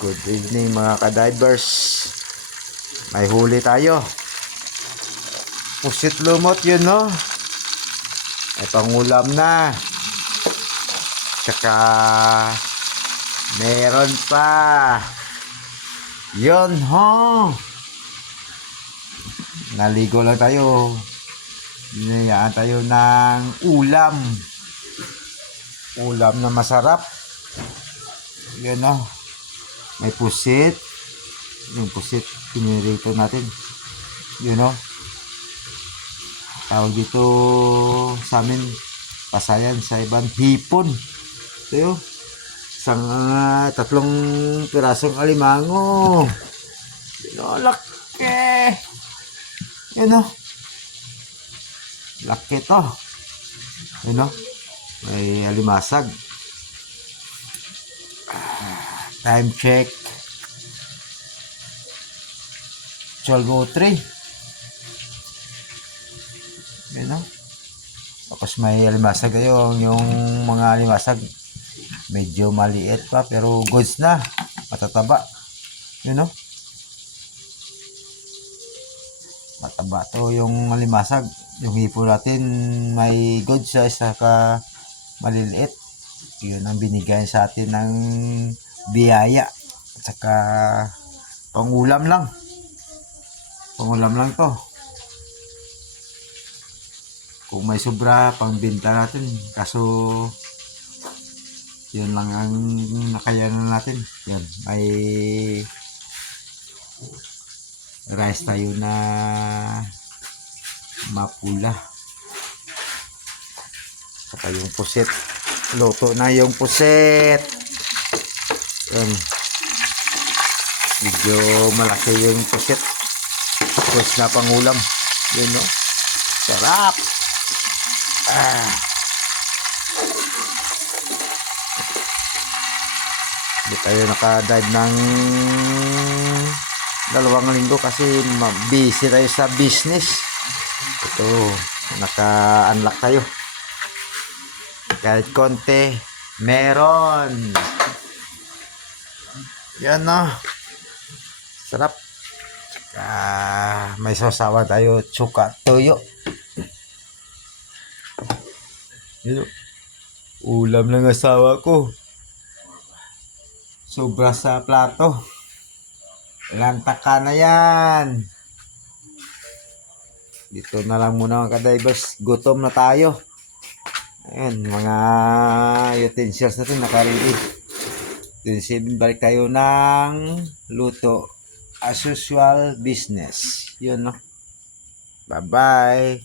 Good evening mga ka-divers. May huli tayo. Pusit lumot yun, no? May pangulam na. Tsaka meron pa. Yun, ho. Naligo lang tayo. Binayaan tayo ng ulam. Ulam na masarap. Yun, no? May pusit. Yung pusit, pinirito natin. You know? Tawag dito sa amin, Pasayan, sa ibang hipon. Ito yun. Isang tatlong pirasong alimango. You know, laki. You know? Laki to. You know? May alimasag. Time check 12:03. You know? Tapos may alimasag ngayon. Yung mga alimasag medyo maliit pa pero goods na, matataba. You know? Mataba to yung alimasag. Yung hipo natin may good size saka maliliit. Yun ang binigay sa atin ng biyaya. At saka pangulam lang. Pangulam lang to. Kung may sobra, pangbenta natin. Kaso yun lang ang nakayanan natin. Yan, may rice tayo na mapula. Saka yung pusit. Luto na yung pusit. Yan. Medyo malaki yung pusit. Tapos na pangulam. Yun, no? Sarap. Hindi tayo nakadive ng 2 linggo kasi busy tayo sa business. Ito, naka-unlock tayo. Kahit konti, meron. Yan, no? Sarap. May sasawa tayo, tsuka, toyo. Yun, ulam ng asawa ko. Sobra sa plato. Lantaka na yan. Dito na lang muna mga ka-divers. Gutom na tayo. Ayan, mga utensils natin naka-ready. Balik tayo ng luto. As usual business. Yun, no? Bye-bye.